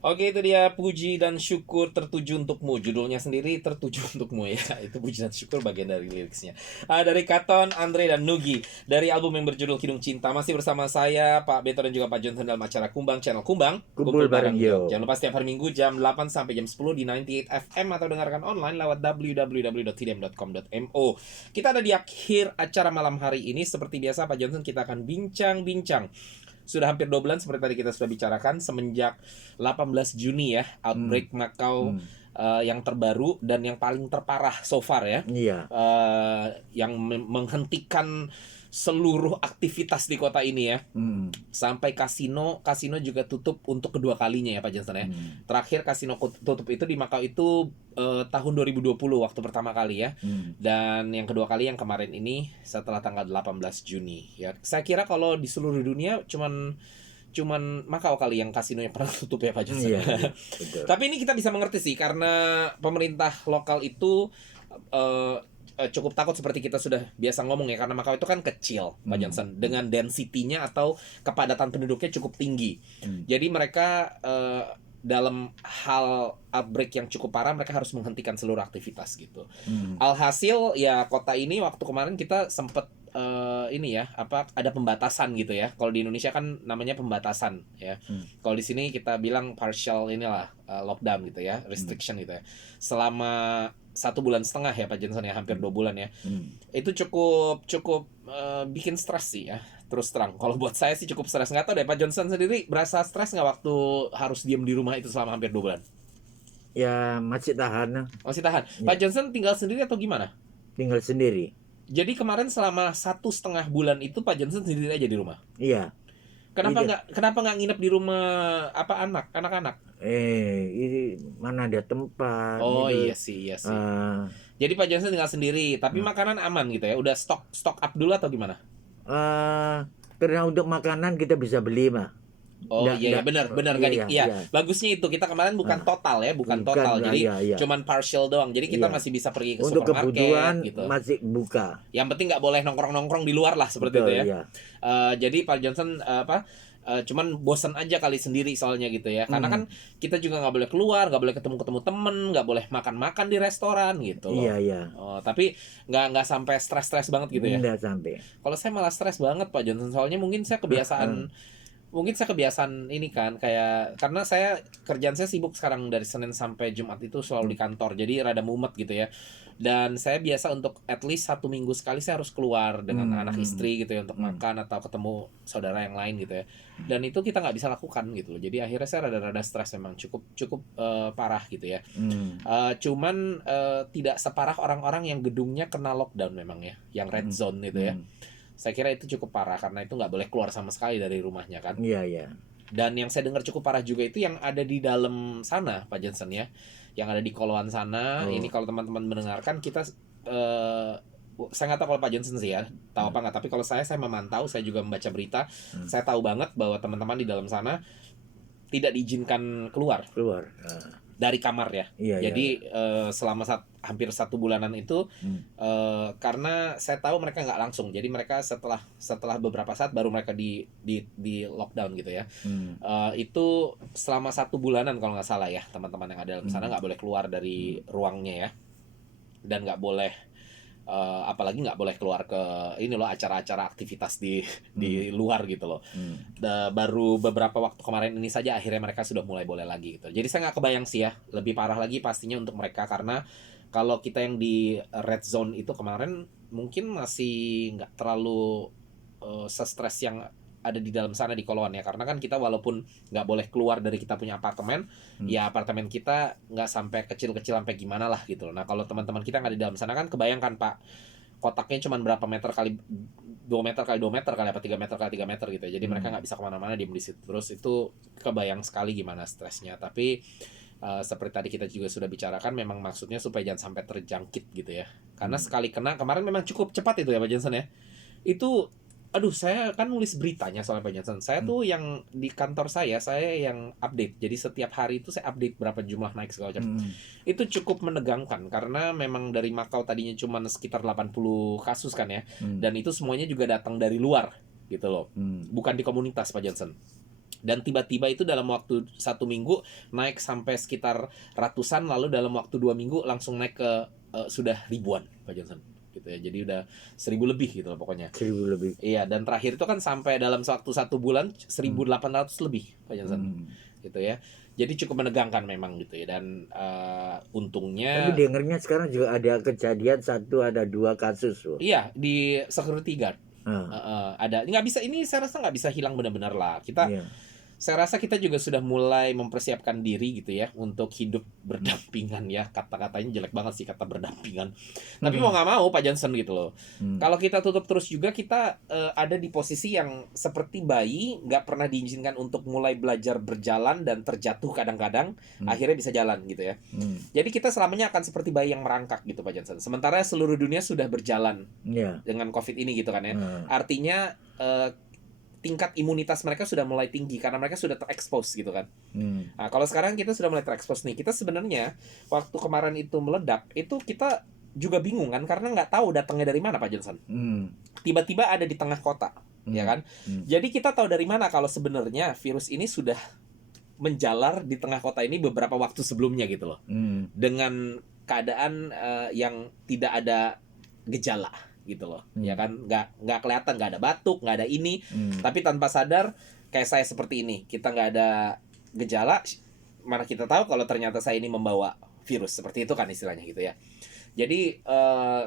Oke, itu dia puji dan syukur tertuju untukmu. Judulnya sendiri tertuju untukmu ya. Itu puji dan syukur bagian dari liriknya. Dari Katon, Andre dan Nugi dari album yang berjudul Kidung Cinta. Masih bersama saya Pak Beto dan juga Pak Johnson dalam acara Kumbang channel Kumbang. Kumpul bareng Yo. Jangan lupa setiap hari Minggu jam 8 sampai jam 10 di 98 FM atau dengarkan online lewat www.tdm.com.mo. Kita ada di akhir acara malam hari ini. Seperti biasa Pak Johnson, kita akan bincang-bincang. Sudah hampir 2 bulan seperti tadi kita sudah bicarakan, semenjak 18 Juni ya, outbreak Macau yang terbaru dan yang paling terparah so far ya. Iya. Yang menghentikan seluruh aktivitas di kota ini ya. Sampai kasino juga tutup untuk kedua kalinya ya Pak Johnson ya. Terakhir kasino tutup itu di Macau itu tahun 2020 waktu pertama kali ya. Dan yang kedua kali yang kemarin ini setelah tanggal 18 Juni ya. Saya kira kalau di seluruh dunia cuman Macau kali yang kasinonya pernah tutup ya Pak Johnson. Iya, betul. Tapi ini kita bisa mengerti sih karena pemerintah lokal itu cukup takut seperti kita sudah biasa ngomong ya, karena Macau itu kan kecil Pak Johnson, dengan density-nya atau kepadatan penduduknya cukup tinggi. Jadi mereka dalam hal outbreak yang cukup parah mereka harus menghentikan seluruh aktivitas gitu. Alhasil ya kota ini waktu kemarin kita sempat ini ya ada pembatasan gitu ya. Kalau di Indonesia kan namanya pembatasan ya. Kalau di sini kita bilang partial inilah lockdown gitu ya, restriction gitu ya. Selama 1,5 bulan ya Pak Johnson ya, hampir 2 bulan ya. Itu cukup bikin stres sih ya. Terus terang, kalau buat saya sih cukup stres. Nggak tahu deh Pak Johnson sendiri berasa stres nggak waktu harus diem di rumah itu selama hampir 2 bulan? Ya masih tahan. Masih tahan. Ya. Pak Johnson tinggal sendiri atau gimana? Tinggal sendiri. Jadi kemarin selama 1,5 bulan itu Pak Johnson sendiri aja di rumah. Iya. Kenapa nggak nginep di rumah anak-anak? Ini mana ada tempat. Oh gitu. iya sih. Jadi Pak Johnson tinggal sendiri, tapi makanan aman gitu ya. Udah stok up dulu atau gimana? Karena untuk makanan kita bisa beli mah. Oh iya benar iya. Bagusnya itu kita kemarin bukan total ya, bukan total. Jadi iya. cuman partial doang. Jadi kita Iya. masih bisa pergi ke Untuk supermarket kebutuhan gitu. masih buka. Yang penting nggak boleh nongkrong di luar lah seperti Betul, itu ya. Iya. Jadi Pak Johnson cuman bosan aja kali sendiri soalnya gitu ya. Karena kan kita juga nggak boleh keluar, nggak boleh ketemu temen, nggak boleh makan di restoran gitu loh. Iya. Tapi nggak sampai stres banget gitu ya. Nggak sampai. Kalau saya malah stres banget Pak Johnson, soalnya mungkin saya kebiasaan ini kan, kayak karena kerjaan saya sibuk sekarang dari Senin sampai Jumat itu selalu di kantor, jadi rada mumet gitu ya. Dan saya biasa untuk at least 1 minggu sekali saya harus keluar dengan anak istri gitu ya untuk makan atau ketemu saudara yang lain gitu ya. Dan itu kita nggak bisa lakukan gitu loh. Jadi akhirnya saya rada stres, memang cukup parah gitu ya. Cuman tidak separah orang-orang yang gedungnya kena lockdown memang ya, yang red zone gitu ya. Saya kira itu cukup parah karena itu nggak boleh keluar sama sekali dari rumahnya kan. Iya. Dan yang saya dengar cukup parah juga itu yang ada di dalam sana Pak Johnson ya, yang ada di Koloan sana. Ini kalau teman-teman mendengarkan, kita saya nggak tahu kalau Pak Johnson sih ya tahu apa nggak, tapi kalau saya memantau, saya juga membaca berita, saya tahu banget bahwa teman-teman di dalam sana tidak diizinkan keluar dari kamar ya. Jadi selama hampir 1 bulanan itu karena saya tahu mereka nggak langsung. Jadi mereka setelah beberapa saat baru mereka di lockdown gitu ya. Itu selama 1 bulanan kalau nggak salah ya, teman-teman yang ada dalam sana nggak boleh keluar dari ruangnya ya. Dan nggak boleh apalagi nggak boleh keluar ke ini loh, acara-acara aktivitas di luar gitu loh. Baru beberapa waktu kemarin ini saja akhirnya mereka sudah mulai boleh lagi gitu. Jadi saya nggak kebayang sih ya, lebih parah lagi pastinya untuk mereka, karena kalau kita yang di red zone itu kemarin mungkin masih nggak terlalu se-stres yang ada di dalam sana di Koloan ya, karena kan kita walaupun nggak boleh keluar dari kita punya apartemen, ya apartemen kita nggak sampai kecil-kecil sampai gimana lah gitu. Nah kalau teman-teman kita nggak di dalam sana kan, kebayangkan Pak, kotaknya cuma berapa meter kali 2 meter kali 2 meter kali apa 3 meter kali 3 meter gitu ya. Jadi mereka nggak bisa kemana-mana, diem di situ terus. Itu kebayang sekali gimana stresnya. Tapi seperti tadi kita juga sudah bicarakan, memang maksudnya supaya jangan sampai terjangkit gitu ya. Karena sekali kena kemarin memang cukup cepat itu ya Pak Johnson ya. Itu saya kan nulis beritanya soal Pak Johnson. Saya tuh yang di kantor saya yang update. Jadi setiap hari itu saya update berapa jumlah naik segala macam. Itu cukup menegangkan karena memang dari Macau tadinya cuma sekitar 80 kasus kan ya. Dan itu semuanya juga datang dari luar. gitu loh. Bukan di komunitas Pak Johnson. Dan tiba-tiba itu dalam waktu 1 minggu naik sampai sekitar ratusan, lalu dalam waktu 2 minggu langsung naik ke sudah ribuan Pak Johnson gitu ya. Jadi udah 1.000 lebih gitu loh pokoknya. 1.000 lebih. Iya, dan terakhir itu kan sampai dalam waktu 1 bulan 1.800 lebih Pak Johnson gitu ya. Jadi cukup menegangkan memang gitu ya. Dan untungnya Tapi dengernya sekarang juga ada kejadian 2 kasus loh. iya di security guard. Ada nggak bisa, ini saya rasa nggak bisa hilang benar-benar lah kita. Saya rasa kita juga sudah mulai mempersiapkan diri gitu ya untuk hidup berdampingan ya. Kata-katanya jelek banget sih kata berdampingan. Tapi mau nggak mau Pak Johnson gitu loh. Kalau kita tutup terus juga kita ada di posisi yang seperti bayi nggak pernah diizinkan untuk mulai belajar berjalan dan terjatuh kadang-kadang akhirnya bisa jalan gitu ya. Jadi kita selamanya akan seperti bayi yang merangkak gitu Pak Johnson. Sementara seluruh dunia sudah berjalan dengan COVID ini gitu kan ya. Artinya tingkat imunitas mereka sudah mulai tinggi karena mereka sudah terekspos gitu kan. Nah, kalau sekarang kita sudah mulai terekspos nih, kita sebenarnya waktu kemarin itu meledak itu kita juga bingung kan karena nggak tahu datangnya dari mana Pak Johnson. Tiba-tiba ada di tengah kota, ya kan. Jadi kita tahu dari mana kalau sebenarnya virus ini sudah menjalar di tengah kota ini beberapa waktu sebelumnya gitu loh. Dengan keadaan yang tidak ada gejala gitu loh, ya kan, nggak kelihatan, nggak ada batuk, nggak ada ini, tapi tanpa sadar kayak saya seperti ini, kita nggak ada gejala, mana kita tahu kalau ternyata saya ini membawa virus seperti itu kan istilahnya gitu ya. Jadi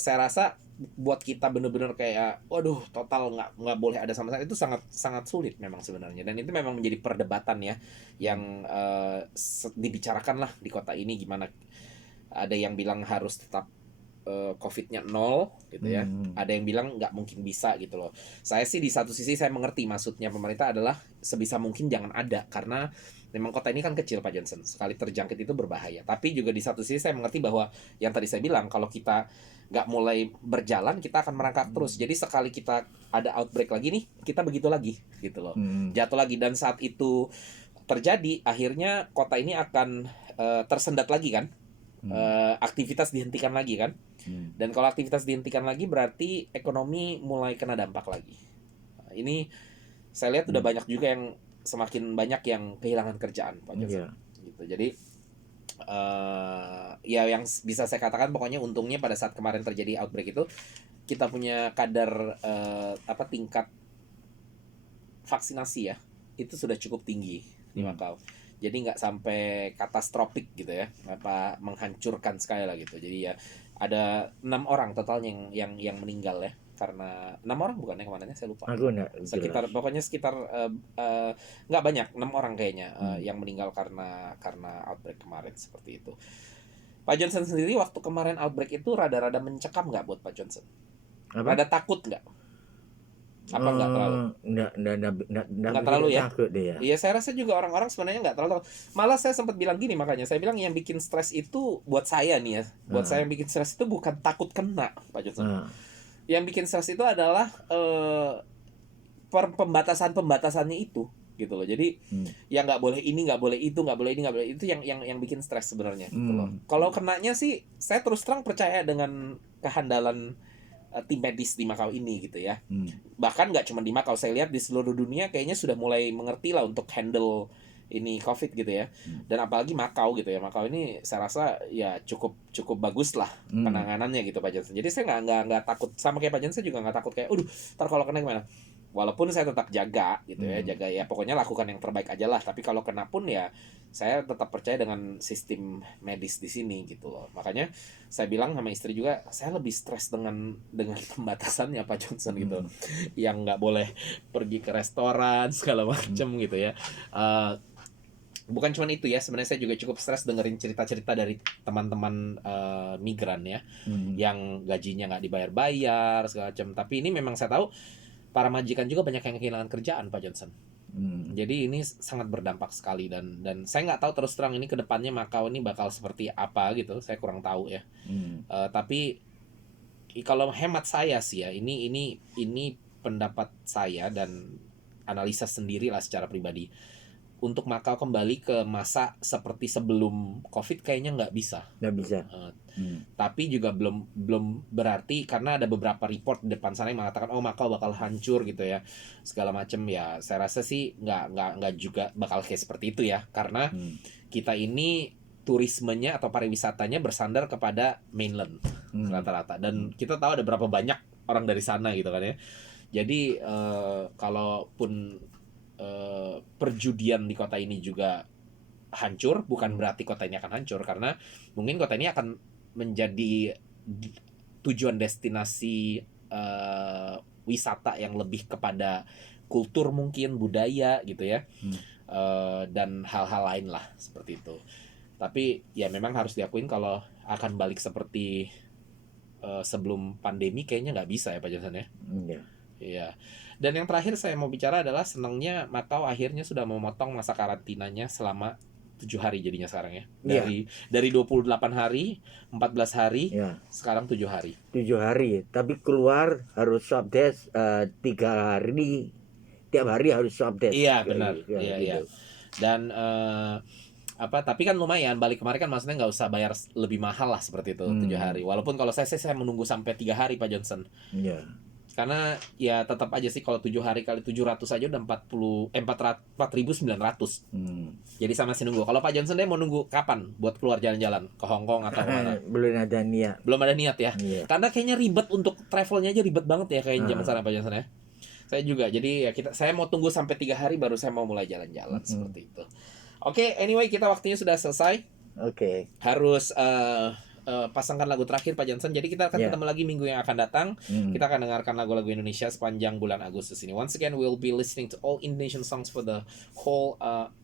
saya rasa buat kita bener-bener kayak, waduh, total nggak boleh ada sama sekali, itu sangat sangat sulit memang sebenarnya, dan itu memang menjadi perdebatan ya, yang dibicarakan lah di kota ini gimana. Ada yang bilang harus tetap COVID-nya 0 gitu ya. Ada yang bilang nggak mungkin bisa gitu loh. Saya sih di satu sisi saya mengerti maksudnya pemerintah adalah sebisa mungkin jangan ada, karena memang kota ini kan kecil Pak Johnson. Sekali terjangkit itu berbahaya. Tapi juga di satu sisi saya mengerti bahwa yang tadi saya bilang, kalau kita nggak mulai berjalan kita akan merangkak terus. Jadi sekali kita ada outbreak lagi nih, kita begitu lagi gitu loh. Jatuh lagi, dan saat itu terjadi akhirnya kota ini akan tersendat lagi kan. Aktivitas dihentikan lagi kan. Dan kalau aktivitas dihentikan lagi berarti ekonomi mulai kena dampak lagi. Ini saya lihat udah banyak juga yang semakin banyak yang kehilangan kerjaan Pak Johnson. Gitu. Jadi ya yang bisa saya katakan pokoknya untungnya pada saat kemarin terjadi outbreak itu kita punya kadar tingkat vaksinasi ya itu sudah cukup tinggi di Makau. Jadi nggak sampai katastrofik gitu ya, menghancurkan sekali lah gitu. Jadi ya ada 6 orang totalnya yang meninggal ya, karena 6 orang bukan yang kemananya saya lupa. Pokoknya sekitar nggak banyak, 6 orang kayaknya yang meninggal karena outbreak kemarin seperti itu. Pak Johnson sendiri waktu kemarin outbreak itu rada-rada mencekam nggak buat Pak Johnson? Rada takut nggak? Apa nggak terlalu? Nggak terlalu ya? Iya, saya rasa juga orang-orang sebenarnya nggak terlalu. Malah saya sempat bilang gini, makanya saya bilang yang bikin stres itu buat saya nih ya, buat saya yang bikin stres itu bukan takut kena Pak Johnson. Yang bikin stres itu adalah pembatasannya itu gitu loh. Jadi yang nggak boleh ini, nggak boleh itu, nggak boleh ini, nggak boleh itu, yang bikin stres sebenarnya gitu loh. Kalau kenanya sih saya terus terang percaya dengan kehandalan tim medis di Makau ini gitu ya. Bahkan nggak cuma di Makau, saya lihat di seluruh dunia kayaknya sudah mulai mengerti lah untuk handle ini COVID gitu ya. Dan apalagi Makau gitu ya. Makau ini saya rasa ya cukup bagus lah penanganannya gitu Pak Johnson. Jadi saya nggak takut, sama kayak Pak Johnson, saya juga nggak takut kayak, ntar kalau kena gimana. Walaupun saya tetap jaga gitu ya, jaga ya, pokoknya lakukan yang terbaik aja lah. Tapi kalau kena pun ya saya tetap percaya dengan sistem medis di sini gitu loh. Makanya saya bilang sama istri juga, saya lebih stres dengan pembatasannya Pak Johnson gitu. Yang nggak boleh pergi ke restoran segala macam gitu ya. Bukan cuma itu ya, sebenarnya saya juga cukup stres dengerin cerita-cerita dari teman-teman migran ya, yang gajinya nggak dibayar-bayar segala macam. Tapi ini memang saya tahu para majikan juga banyak yang kehilangan kerjaan Pak Johnson. Jadi ini sangat berdampak sekali, dan saya nggak tahu terus terang ini kedepannya Makau ini bakal seperti apa gitu, saya kurang tahu ya. Tapi kalau hemat saya sih ya, ini pendapat saya dan analisa sendiri lah secara pribadi. untuk Makau kembali ke masa seperti sebelum COVID kayaknya nggak bisa. Nggak bisa. Tapi juga belum berarti, karena ada beberapa report di depan sana yang mengatakan oh Makau bakal hancur gitu ya, segala macam ya. Saya rasa sih nggak juga bakal kayak seperti itu ya, karena kita ini turismenya atau pariwisatanya bersandar kepada mainland rata-rata, dan kita tahu ada berapa banyak orang dari sana gitu kan ya. Jadi kalaupun perjudian di kota ini juga hancur, bukan berarti kota ini akan hancur, karena mungkin kota ini akan menjadi tujuan destinasi wisata yang lebih kepada kultur, mungkin budaya gitu ya, dan hal-hal lain lah seperti itu. Tapi ya memang harus diakuin kalau akan balik seperti sebelum pandemi kayaknya nggak bisa ya Pak Johnson ya. Iya. Dan yang terakhir saya mau bicara adalah senangnya Makau akhirnya sudah memotong masa karantinanya selama 7 hari jadinya sekarang ya. Dari 28 hari, 14 hari, sekarang 7 hari. 7 hari, tapi keluar harus swab test 3 hari, tiap hari harus swab test. Iya, benar. Iya. Dan tapi kan lumayan, balik kemarin kan maksudnya nggak usah bayar lebih mahal lah seperti itu 7 hari. Walaupun kalau saya menunggu sampai 3 hari Pak Johnson. Iya. Karena ya tetap aja sih kalau 7 hari kali 700 aja udah 4.900. Jadi sama sih nunggu. Kalau Pak Johnson dia mau nunggu kapan buat keluar jalan-jalan ke Hong Kong atau kemana? Belum ada niat ya. Karena kayaknya ribet untuk travelnya aja, ribet banget ya kayaknya zaman sana Pak Johnson ya. Saya juga. Jadi ya saya mau tunggu sampai 3 hari baru saya mau mulai jalan-jalan seperti itu. Oke, anyway kita waktunya sudah selesai. Harus pasangkan lagu terakhir Pak Johnson. Jadi kita akan ketemu lagi minggu yang akan datang. Kita akan dengarkan lagu-lagu Indonesia sepanjang bulan Agustus ini. Once again we'll be listening to all Indonesian songs for the whole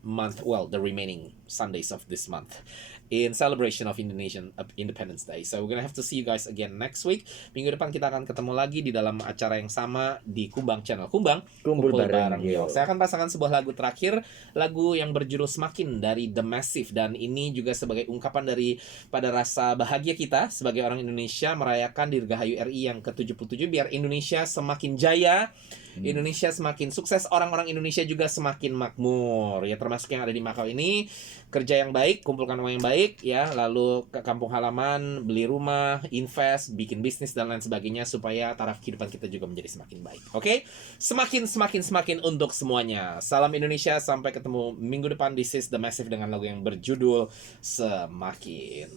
month, the remaining Sundays of this month, in celebration of Indonesian Independence Day. So we're gonna have to see you guys again next week. Minggu depan kita akan ketemu lagi di dalam acara yang sama di Kumbang Channel. Kumbang, kumpul bareng. Saya akan pasangkan sebuah lagu terakhir, lagu yang berjudul Semakin dari The Massive, dan ini juga sebagai ungkapan dari pada rasa bahagia kita sebagai orang Indonesia merayakan Dirgahayu RI yang ke-77, biar Indonesia semakin jaya, Indonesia semakin sukses, orang-orang Indonesia juga semakin makmur ya, termasuk yang ada di Makau ini. Kerja yang baik, kumpulkan uang yang baik ya, lalu ke kampung halaman, beli rumah, invest, bikin bisnis dan lain sebagainya, supaya taraf kehidupan kita juga menjadi semakin baik. Oke? Semakin untuk semuanya. Salam Indonesia, sampai ketemu minggu depan. This is The Massive dengan lagu yang berjudul Semakin.